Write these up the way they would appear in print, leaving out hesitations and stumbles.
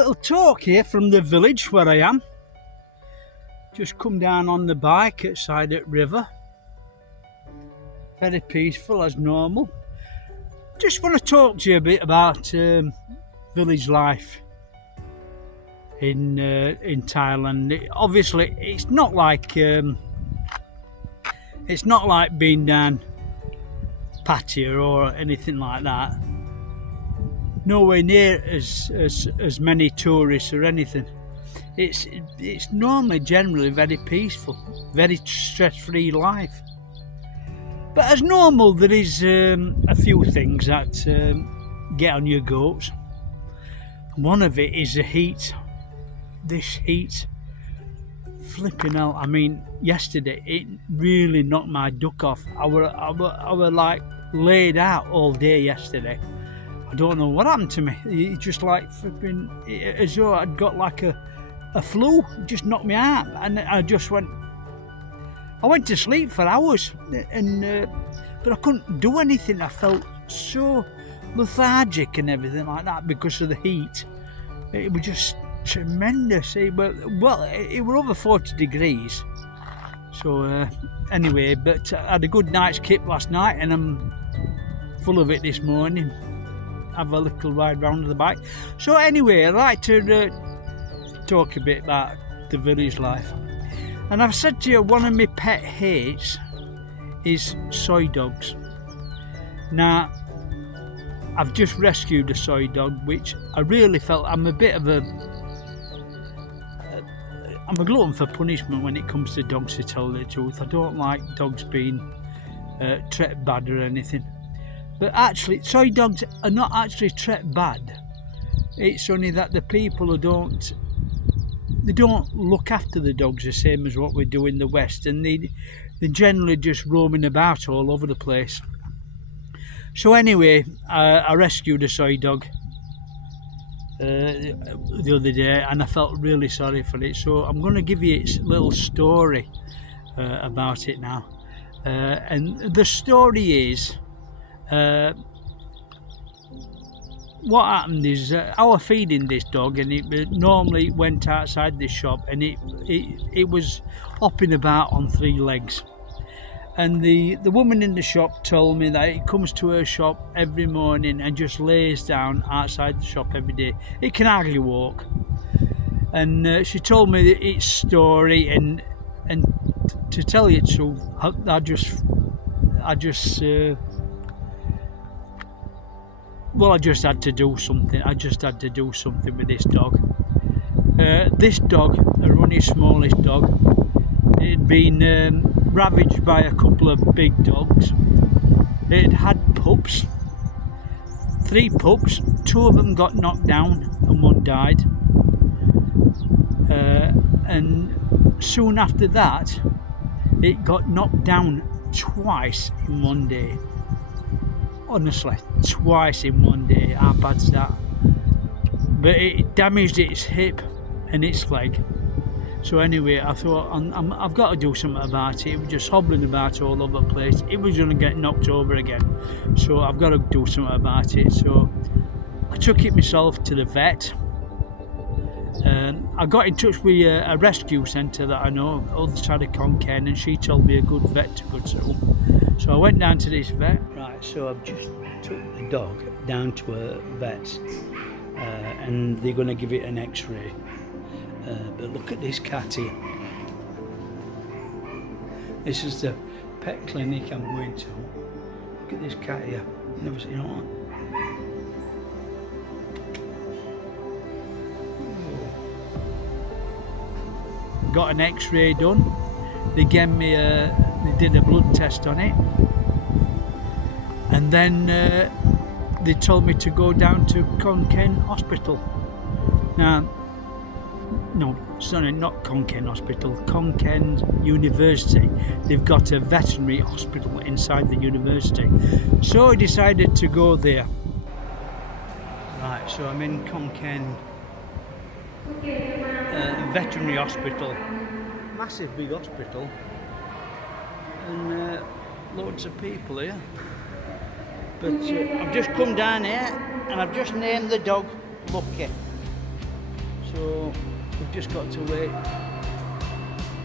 little talk here from the village where I am. Just come down on the bike outside at river. Very peaceful as normal. Just want to talk to you a bit about village life in Thailand. Obviously, it's not like being down Pattaya or anything like that. Nowhere near as many tourists or anything. It's normally generally very peaceful, very stress-free life. But as normal, there is a few things that get on your goats. One of it is the heat. This heat, flipping hell! I mean, yesterday it really knocked my duck off. I were like laid out all day yesterday. I don't know what happened to me. It just like flipping, as though I'd got like a flu. It just knocked me out, and I went to sleep for hours, but I couldn't do anything. I felt so lethargic and everything like that because of the heat. It was just tremendous. It was over 40 degrees. So anyway, but I had a good night's kip last night, and I'm full of it this morning. Have a little ride round the bike. So anyway, I'd like to talk a bit about the village life. And I've said to you, one of my pet hates is soy dogs. Now, I've just rescued a soy dog, which I really felt I'm a glutton for punishment when it comes to dogs, to tell the truth. I don't like dogs being treated bad or anything. But actually, soy dogs are not actually treated bad. It's only that the people who don't look after the dogs the same as what we do in the West, and they're generally just roaming about all over the place. So anyway, I rescued a soy dog the other day, and I felt really sorry for it. So I'm going to give you its little story about it now. And the story is, what happened is I was feeding this dog, and it normally went outside this shop, and it was hopping about on 3 legs. And the woman in the shop told me that it comes to her shop every morning and just lays down outside the shop every day. It can hardly walk. And she told me its story, and to tell you the truth, I just had to do something. I just had to do something with this dog. This dog, a runny smallest dog, it had been ravaged by a couple of big dogs. It had pups, 3 pups. 2 of them got knocked down and 1 died. And soon after that, it got knocked down twice in 1 day. Honestly, twice in 1 day. How bad's that? But it damaged its hip and its leg. So anyway, I thought I've got to do something about it. It was just hobbling about all over the place. It was going to get knocked over again. So I've got to do something about it. So I took it myself to the vet. I got in touch with a rescue centre that I know, other side of Khon Kaen, and she told me a good vet to go to. So I went down to this vet. Right, so I've just took the dog down to a vet, and they're going to give it an x-ray. But look at this cat here. This is the pet clinic I'm going to. Look at this cat here. Never seen one. Got an x-ray done. They gave me they did a blood test on it, and then they told me to go down to Khon Kaen Hospital. Now, no, sorry, not Khon Kaen Hospital, Khon Kaen University. They've got a veterinary hospital inside the university. So I decided to go there. Right, so I'm in Khon Kaen veterinary hospital. Massive big hospital. And loads of people here. But I've just come down here and I've just named the dog Lucky. So we've just got to wait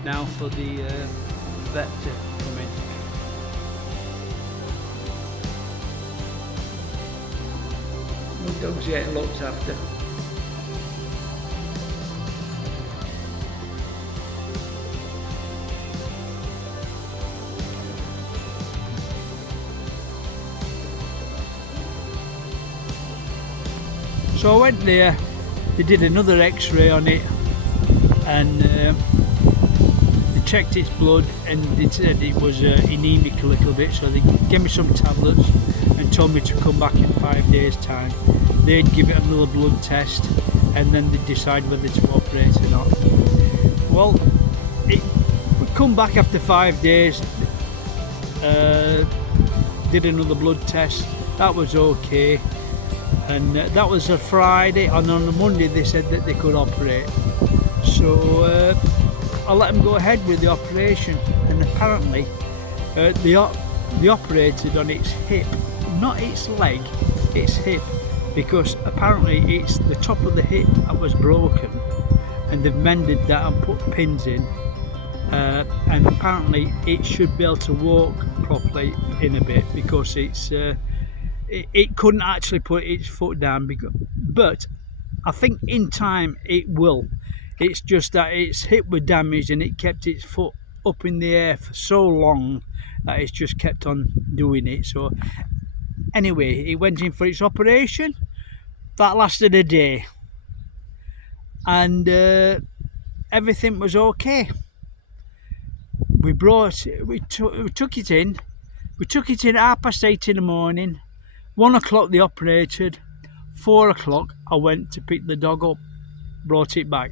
now for the vet to come in. The dog's getting looked after. So I went there, they did another x-ray on it, and they checked its blood, and they said it was anemic a little bit, so they gave me some tablets and told me to come back in 5 days time. They'd give it another blood test and then they'd decide whether to operate or not. Well, we come back after 5 days, did another blood test, that was okay. And that was a Friday, and on a Monday they said that they could operate. So I let them go ahead with the operation, and apparently they operated on its hip, not its leg, its hip, because apparently it's the top of the hip that was broken, and they've mended that and put pins in, and apparently it should be able to walk properly in a bit, because it couldn't actually put its foot down, but I think in time it will. It's just that its hip was damaged and it kept its foot up in the air for so long that it's just kept on doing it. So anyway, it went in for its operation. That lasted a day, and everything was okay. We took it in at 8:30 in the morning. 1 o'clock they operated, 4 o'clock I went to pick the dog up, brought it back.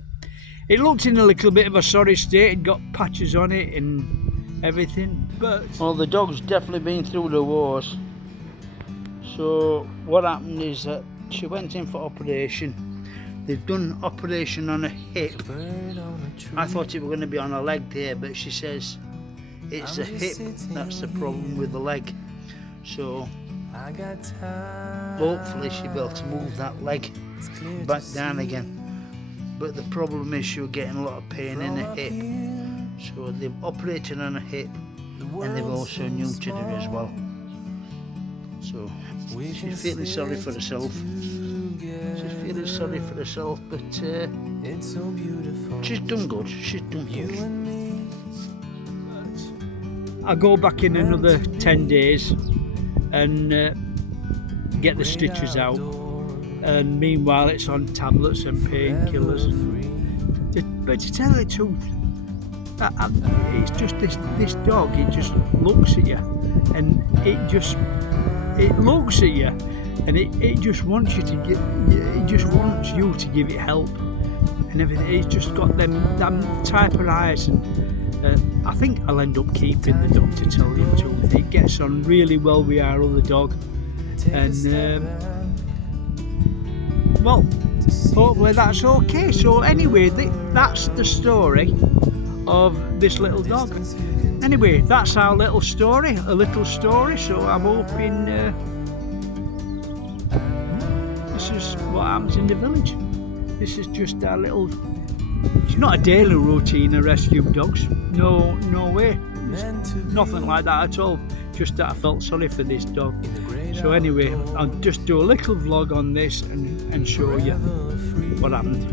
It looked in a little bit of a sorry state, it got patches on it and everything, but... Well, the dog's definitely been through the wars. So what happened is that she went in for operation. They've done operation on her hip. I thought it was going to be on her leg there, but she says it's the hip that's the problem with the leg. So hopefully she'll be able to move that leg back down again. But the problem is she was getting a lot of pain in her hip. So they've operated on her hip, and they've also neutered her as well. So she's feeling sorry for herself. But she's done good. I'll go back in another 10 days and get the stitches out, and meanwhile it's on tablets and painkillers. But to tell the truth, it's just this dog, it just looks at you, and it looks at you, and it just wants you to give it help and everything. It's just got them type of eyes, and I think I'll end up keeping the dog, to tell you the truth. It gets on really well with our other dog, and well, hopefully that's okay. So anyway, that's the story of this little dog. Anyway, that's our little story, so I'm hoping this is what happens in the village. This is just our little... It's not a daily routine of rescue dogs. No way. It's nothing like that at all. Just that I felt sorry for this dog. So anyway, I'll just do a little vlog on this and show you what happened.